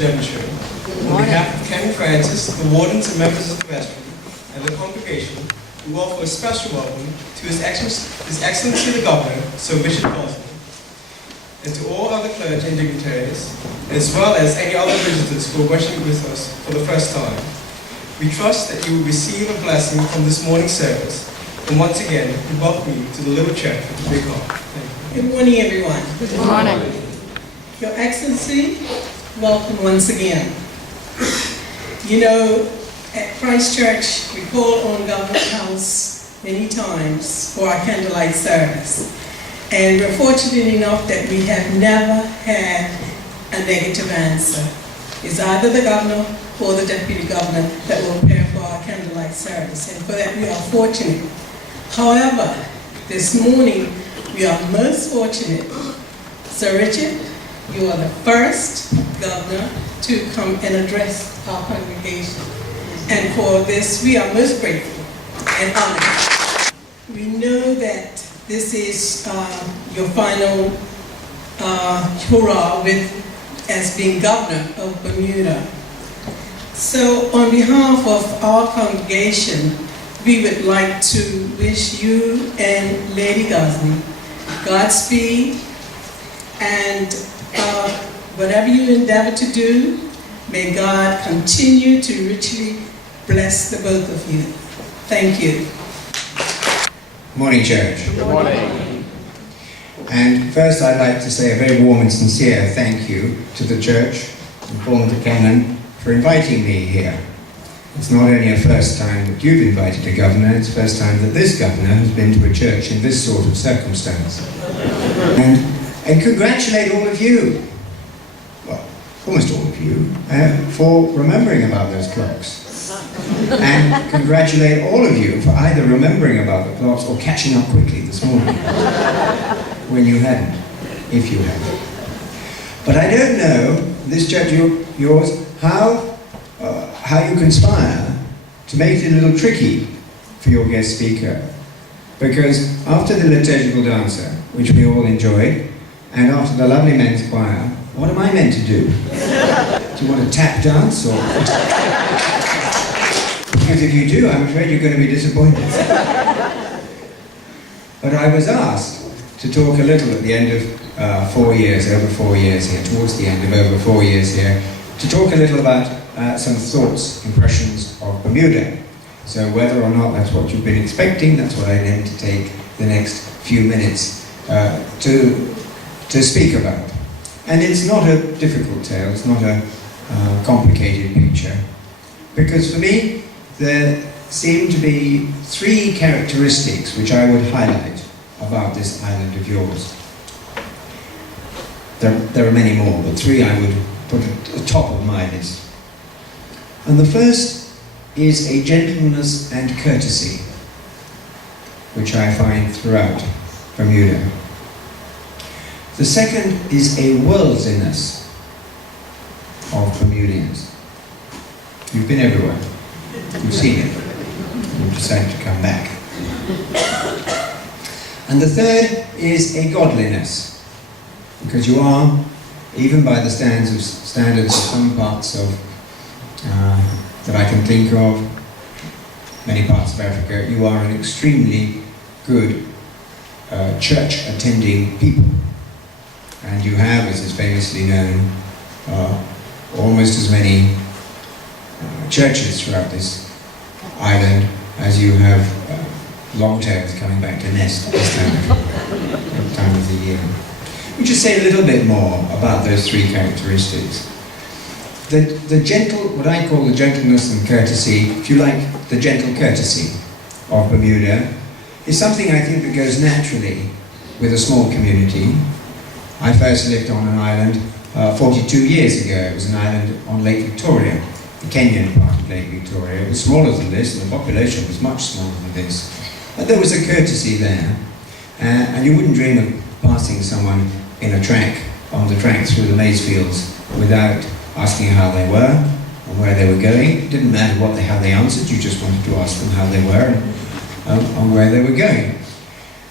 Devonshire, on behalf of Ken Francis, the wardens and members of the vestry, and the congregation, we offer a special welcome to His Excellency the Governor, Sir Richard Gozney, and to all other clergy and dignitaries, as well as any other visitors who are worshiping with us for the first time. We trust that you will receive a blessing from this morning's service, and once again, we welcome you to the little church at the Big Hall. Thank you. Good morning, everyone. Good morning. Your Excellency, welcome once again. You know, at Christ Church, we call on Government House many times for our candlelight service. And we're fortunate enough that we have never had a negative answer. It's either the governor or the deputy governor that will prepare for our candlelight service. And for that, we are fortunate. However, this morning, we are most fortunate. Sir Richard, you are the first governor to come and address our congregation. And for this, we are most grateful and honored. We know that this is your final hurrah as being governor of Bermuda. So on behalf of our congregation, we would like to wish you and Lady Gozney Godspeed, and whatever you endeavor to do, may God continue to richly bless the both of you. Thank you. Morning, church. Good morning. And first I'd like to say a very warm and sincere thank you to the church and Paul and the Canon for inviting me here. It's not only a first time that you've invited a governor, it's the first time that this governor has been to a church in this sort of circumstance. And congratulate all of you, well, almost all of you, for remembering about those clocks. And congratulate all of you for either remembering about the clocks or catching up quickly this morning, when you hadn't, if you hadn't. But I don't know, this church yours, how you conspire to make it a little tricky for your guest speaker. Because after the liturgical dancer, which we all enjoyed, and after the lovely men's choir, what am I meant to do? Do you want to tap dance or? Because if you do, I'm afraid you're going to be disappointed. But I was asked to talk a little at the end of 4 years, over 4 years here, towards the end of over 4 years here, to talk a little about some thoughts, impressions of Bermuda. So whether or not that's what you've been expecting, that's what I intend to take the next few minutes to speak about. And it's not a difficult tale, it's not a complicated picture, because for me there seem to be 3 characteristics which I would highlight about this island of yours. There are many more, but 3 I would put at the top of my list. And the first is a gentleness and courtesy, which I find throughout Bermuda. The second is a worldliness of Bermudians. You've been everywhere. You've seen it. You've decided to come back. And the third is a godliness, because you are, even by the standards of some parts of that I can think of, many parts of Africa, you are an extremely good church-attending people. And you have, as is famously known, almost as many churches throughout this island as you have long-tails coming back to nest at this time of the year. Would you say a little bit more about those 3 characteristics? The gentle, what I call the gentleness and courtesy, if you like, the gentle courtesy of Bermuda, is something I think that goes naturally with a small community. I first lived on an island 42 years ago. It was an island on Lake Victoria, the Kenyan part of Lake Victoria. It was smaller than this, and the population was much smaller than this. But there was a courtesy there, and you wouldn't dream of passing someone in a track, on the track through the maize fields, without asking how they were and where they were going. It didn't matter how they answered, you just wanted to ask them how they were and where they were going.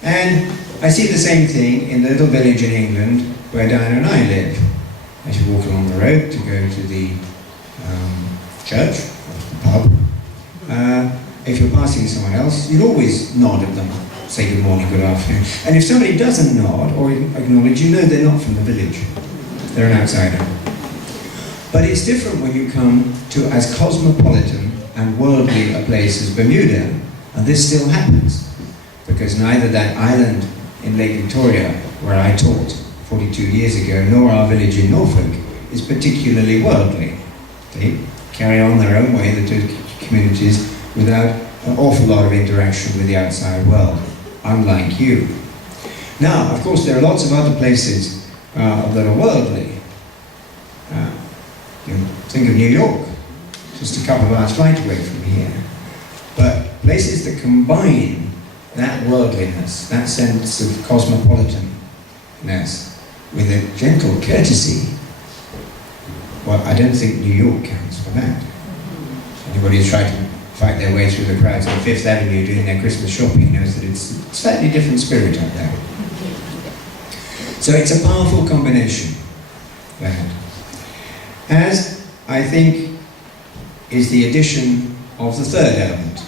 And I see the same thing in the little village in England where Diana and I live. as you walk along the road to go to the church or the pub. If you're passing someone else, you'd always nod at them, say good morning, good afternoon. And if somebody doesn't nod or acknowledge, you know they're not from the village. They're an outsider. But it's different when you come to as cosmopolitan and worldly a place as Bermuda, and this still happens, because neither that island in Lake Victoria, where I taught 42 years ago, nor our village in Norfolk is particularly worldly. They carry on their own way, the two communities, without an awful lot of interaction with the outside world, unlike you. Now, of course, there are lots of other places that are worldly. You think of New York, just a couple of hours flight away from here. But places that combine that worldliness, that sense of cosmopolitanness, with a gentle courtesy, well, I don't think New York counts for that. Anybody who's tried to fight their way through the crowds on Fifth Avenue doing their Christmas shopping knows that it's a slightly different spirit out there. So it's a powerful combination, that. As I think is the addition of the third element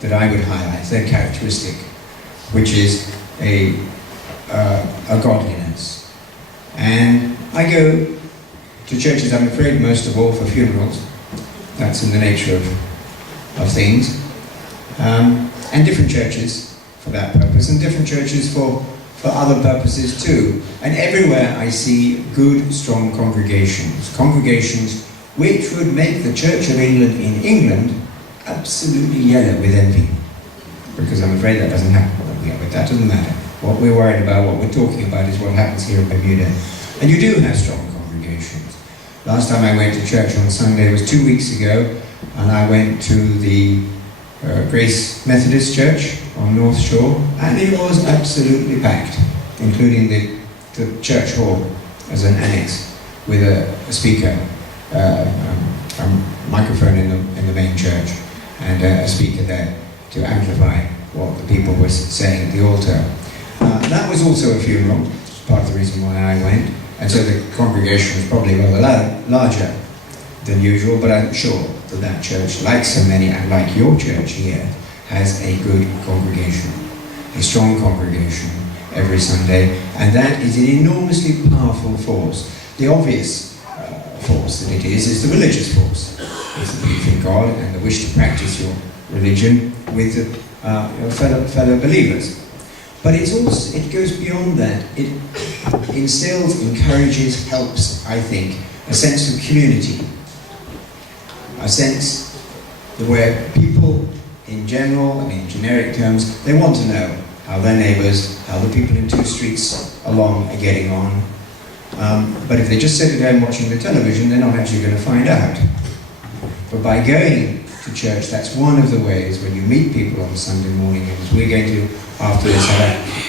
that I would highlight, third characteristic, which is a godliness. And I go to churches, I'm afraid, most of all for funerals. That's in the nature of things. And different churches for that purpose, and different churches for other purposes too. And everywhere I see good, strong congregations. Congregations which would make the Church of England in England absolutely yellow with envy. Because I'm afraid that doesn't happen. But that doesn't matter. What we're worried about, what we're talking about, is what happens here in Bermuda. And you do have strong congregations. Last time I went to church on Sunday was 2 weeks ago, and I went to the Grace Methodist Church on North Shore, and it was absolutely packed, including the church hall as an annex with a speaker, a microphone in the main church, and a speaker there to amplify what the people were saying at the altar. That was also a funeral, which is part of the reason why I went, and so the congregation was probably rather larger than usual, but I'm sure that church, like so many, and like your church here, has a good congregation, a strong congregation every Sunday, and that is an enormously powerful force. The obvious force that it is the religious force. It's the belief in God and the wish to practice your religion with your fellow believers. But it's also, it goes beyond that. It instills, encourages, helps, I think, a sense of community. A sense where people in general and in generic terms, they want to know how their neighbours, how the people in 2 streets along are getting on. But if they just sit at home watching the television, they're not actually going to find out. But by going to church, that's one of the ways when you meet people on Sunday morning, and we're going to, after this,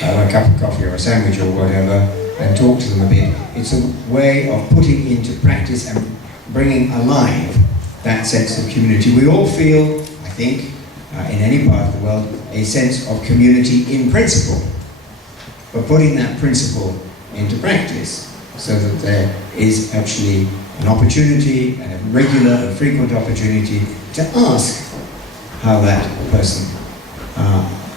have a cup of coffee or a sandwich or whatever, and talk to them a bit. It's a way of putting into practice and bringing alive that sense of community. We all feel, I think, in any part of the world, a sense of community in principle, but putting that principle into practice so that there is actually an opportunity, and a regular and frequent opportunity, to ask how that person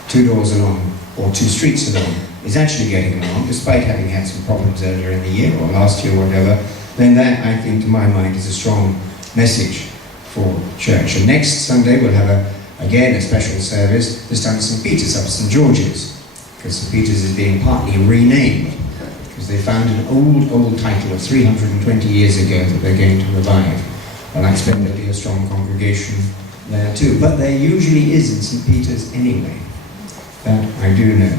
2 doors along or 2 streets along is actually getting along, despite having had some problems earlier in the year or last year or whatever. Then that, I think, to my mind, is a strong message for church. And next Sunday we'll have again a special service, this time at St. Peter's up at St. George's, because St. Peter's is being partly renamed, because they found an old title of 320 years ago that they're going to revive. Well, I expect there'll be a strong congregation there too, but there usually is in St. Peter's anyway. That I do know.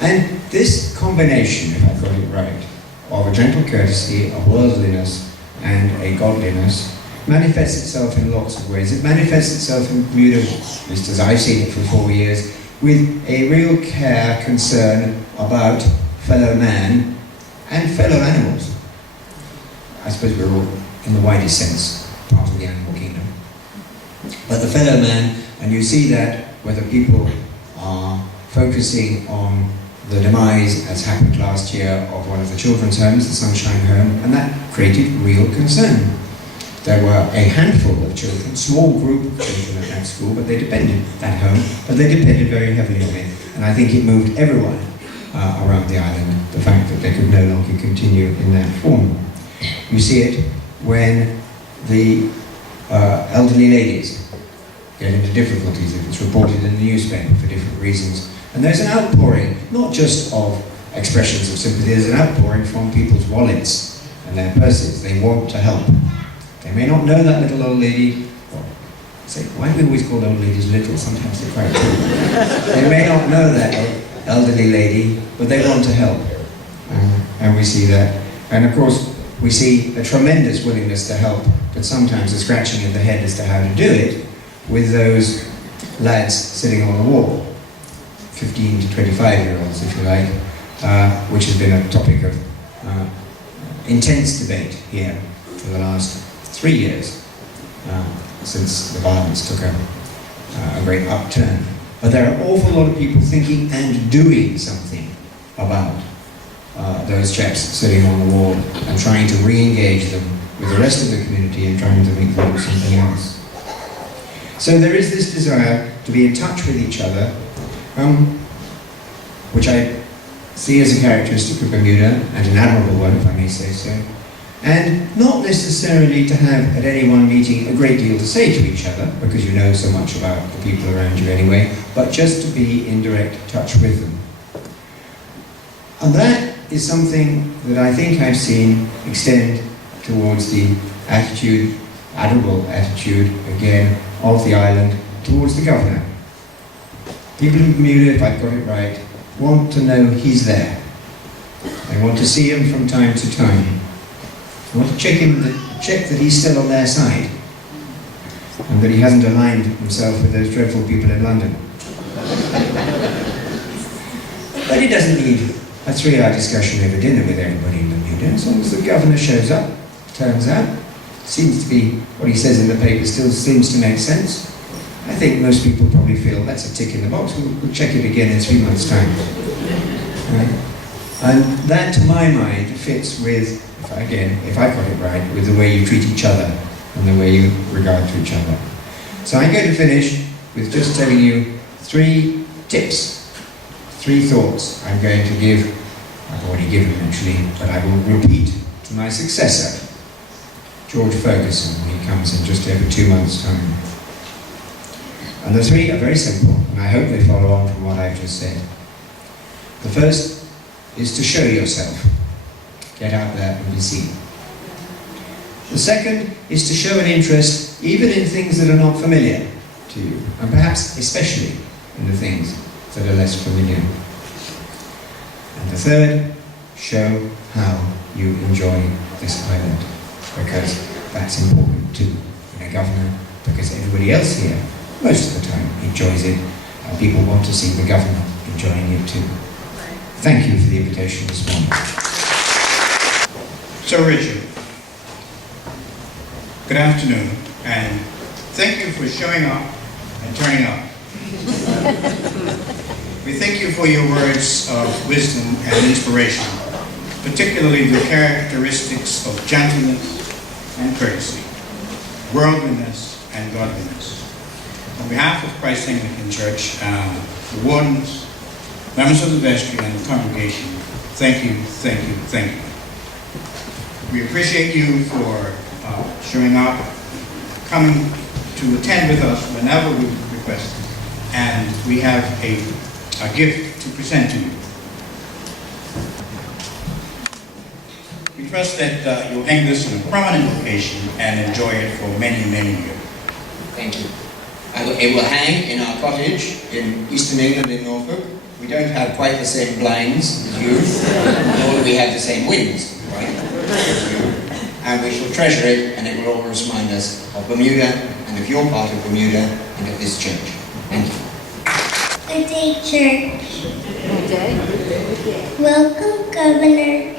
And this combination, if I've got it right, of a gentle courtesy, a worldliness, and a godliness manifests itself in lots of ways. It manifests itself in Bermuda, at least as I've seen it for 4 years, with a real care, concern about fellow man and fellow animals. I suppose we're all, in the widest sense, part of the animal kingdom. But the fellow man, and you see that whether people are focusing on the demise, as happened last year, of one of the children's homes, the Sunshine Home, and that created real concern. There were a handful of children, small group of children at that school, but they depended, that home, but they depended very heavily on it. And I think it moved everyone around the island, the fact that they could no longer continue in that form. You see it when the elderly ladies get into difficulties, if it's reported in the newspaper for different reasons. And there's an outpouring, not just of expressions of sympathy, there's an outpouring from people's wallets and their purses. They want to help. They may not know that little old lady. Well, say, why do we always call old ladies little? Sometimes they're quite tall. They may not know that elderly lady, but they want to help. And we see that. And of course, we see a tremendous willingness to help, but sometimes a scratching of the head as to how to do it with those lads sitting on the wall, 15 to 25-year-olds, if you like, which has been a topic of intense debate here for the last 3 years, since the violence took a great upturn. But there are an awful lot of people thinking and doing something about those chaps sitting on the wall and trying to re-engage them with the rest of the community and trying to make them do something else. So there is this desire to be in touch with each other, which I see as a characteristic of Bermuda, and an admirable one, if I may say so, and not necessarily to have at any one meeting a great deal to say to each other, because you know so much about the people around you anyway, but just to be in direct touch with them. And that is something that I think I've seen extend towards the attitude, admirable attitude, again, of the island towards the governor. People in Bermuda, if I've got it right, want to know he's there. They want to see him from time to time. They want to check that he's still on their side, and that he hasn't aligned himself with those dreadful people in London. But he doesn't need a 3-hour discussion over dinner with everybody in Bermuda. As long as the governor shows up, turns out, seems to be what he says in the paper still seems to make sense. I think most people probably feel that's a tick in the box. We'll check it again in 3 months' time. And that, to my mind, fits with, if I got it right, with the way you treat each other and the way you regard to each other. So I'm going to finish with just telling you 3 tips, 3 thoughts I'm going to give. I've already given them actually, but I will repeat to my successor, George Ferguson, when he comes in just over 2 months' time. And the 3 are very simple, and I hope they follow on from what I've just said. The first is to show yourself. Get out there and be seen. The second is to show an interest even in things that are not familiar to you, and perhaps especially in the things that are less familiar. And the third, show how you enjoy this island, because that's important too in a governor, because everybody else here, most of the time, enjoys it, and people want to see the governor enjoying it too. Thank you for the invitation this morning. So Richard, good afternoon, and thank you for showing up and turning up. We thank you for your words of wisdom and inspiration, particularly the characteristics of gentleness and courtesy, worldliness and godliness. On behalf of Christ Anglican Church, the wardens, members of the vestry, and the congregation, thank you, thank you, thank you. We appreciate you for showing up, coming to attend with us whenever we request, and we have a gift to present to you. We trust that you'll hang this in a prominent location and enjoy it for many, many years. Thank you. It will hang in our cottage in Eastern England in Norfolk. We don't have quite the same blinds as you, nor do we have the same winds, right? And we shall treasure it, and it will always remind us of Bermuda, and of your part of Bermuda, and of this church. Thank you. Good day, church. Good day. Welcome, Governor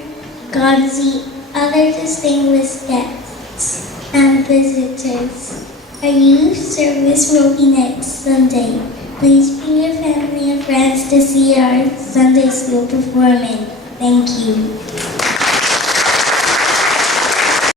Gozney, other distinguished guests and visitors. Our youth service will be next Sunday. Please bring your family and friends to see our Sunday school performance. Thank you.